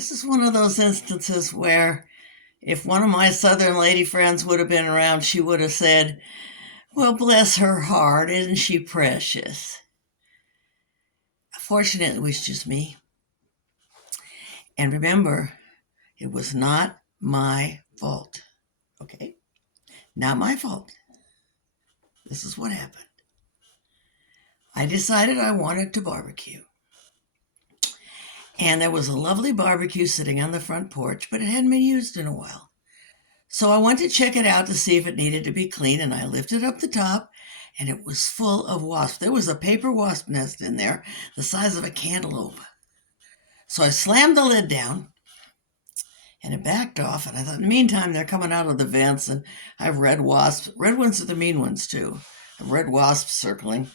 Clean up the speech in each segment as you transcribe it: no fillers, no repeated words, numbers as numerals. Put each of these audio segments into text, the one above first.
This is one of those instances where if one of my Southern lady friends would have been around, she would have said, "Well, bless her heart, isn't she precious?" Fortunately, it was just me. And remember, it was not my fault. Okay? Not my fault. This is what happened. I decided I wanted to barbecue. And there was a lovely barbecue sitting on the front porch, but it hadn't been used in a while. So I went to check it out to see if it needed to be cleaned, and I lifted up the top, and it was full of wasps. There was a paper wasp nest in there the size of a cantaloupe. So I slammed the lid down, and it backed off, and I thought, in the meantime, they're coming out of the vents, and I have red wasps. Red ones are the mean ones, too. I have red wasps circling.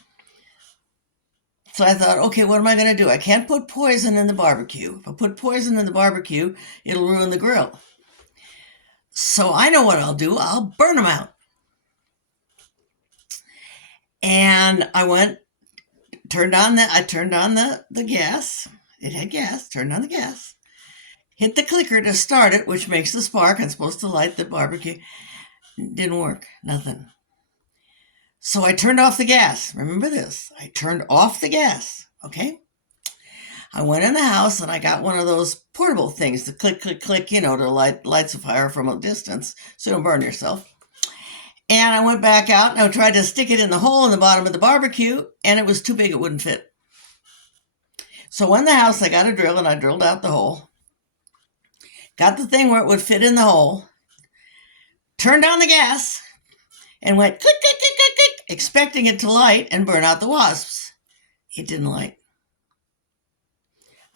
So I thought, okay, what am I going to do? I can't put poison in the barbecue. If I put poison in the barbecue, it'll ruin the grill. So I know what I'll do. I'll burn them out. And I turned on the gas. It had gas, turned on the gas. Hit the clicker to start it, which makes the spark. I'm supposed to light the barbecue. Didn't work, nothing. So I turned off the gas. Remember this. I turned off the gas, okay? I went in the house and I got one of those portable things, the click, click, click, to lights a fire from a distance so you don't burn yourself. And I went back out and I tried to stick it in the hole in the bottom of the barbecue, and it was too big, it wouldn't fit. So in the house, I got a drill and I drilled out the hole. Got the thing where it would fit in the hole. Turned on the gas and went click, click, click, click, click, expecting it to light and burn out the wasps. It didn't light.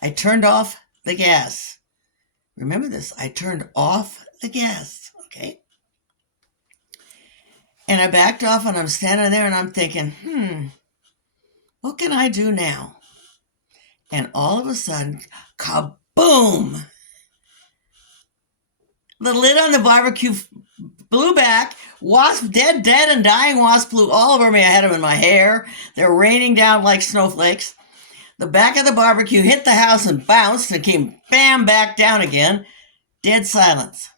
I turned off the gas. Remember this. I turned off the gas, okay? And I backed off and I'm standing there and I'm thinking, what can I do now? And all of a sudden, kaboom! The lid on the barbecue blew back. Wasp, dead and dying wasp flew all over me. I had them in my hair. They're raining down like snowflakes. The back of the barbecue hit the house and bounced and came bam back down again. Dead silence.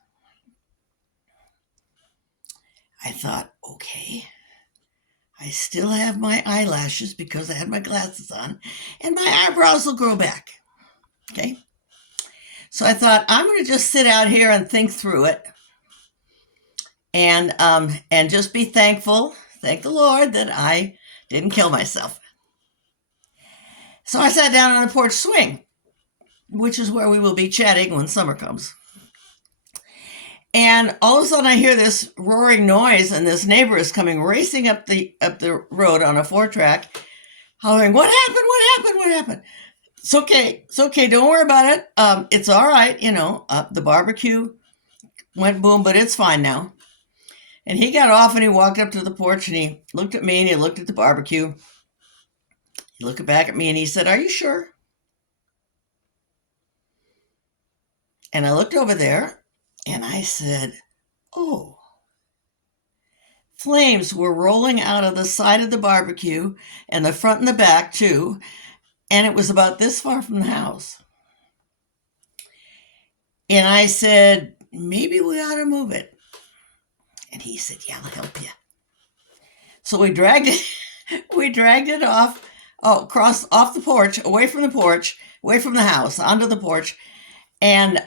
I thought, okay, I still have my eyelashes because I had my glasses on, and my eyebrows will grow back. Okay? So I thought, I'm going to just sit out here and think through it and just be thankful, thank the Lord that I didn't kill myself. So I sat down on the porch swing, which is where we will be chatting when summer comes. And all of a sudden I hear this roaring noise, and this neighbor is coming racing up the road on a 4-track, hollering, "What happened? What happened? What happened?" It's okay. Don't worry about it. It's all right. The barbecue went boom, but it's fine now. And he got off and he walked up to the porch and he looked at me and he looked at the barbecue. He looked back at me and he said, "Are you sure?" And I looked over there and I said, "Oh." Flames were rolling out of the side of the barbecue and the front and the back too. And it was about this far from the house. And I said, "Maybe we ought to move it." And he said, "Yeah, I'll help you." So we dragged it off the porch, away from the house, onto the porch, and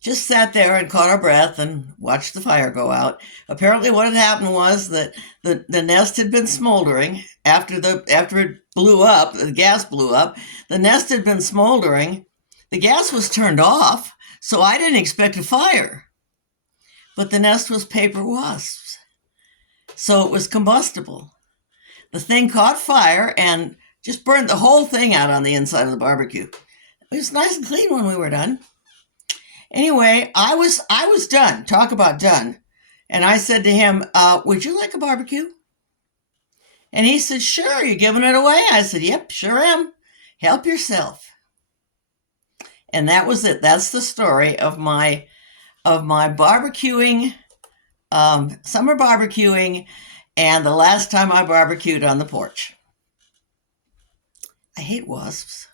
just sat there and caught our breath and watched the fire go out. Apparently what had happened was that the nest had been smoldering after it blew up, the gas blew up. The nest had been smoldering. The gas was turned off, so I didn't expect a fire. But the nest was paper wasps, so it was combustible. The thing caught fire and just burned the whole thing out on the inside of the barbecue. It was nice and clean when we were done. Anyway, I was done. Talk about done. And I said to him, "Would you like a barbecue?" And he said, "Sure, you're giving it away?" I said, "Yep, sure am. Help yourself." And that was it. That's the story of my barbecuing, summer barbecuing, and the last time I barbecued on the porch. I hate wasps.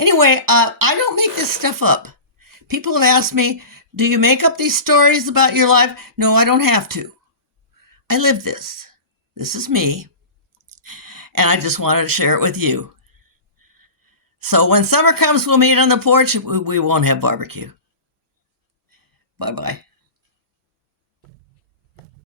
Anyway, I don't make this stuff up. People have asked me, do you make up these stories about your life? No, I don't have to. I live this. This is me. And I just wanted to share it with you. So when summer comes, we'll meet on the porch. We won't have barbecue. Bye-bye.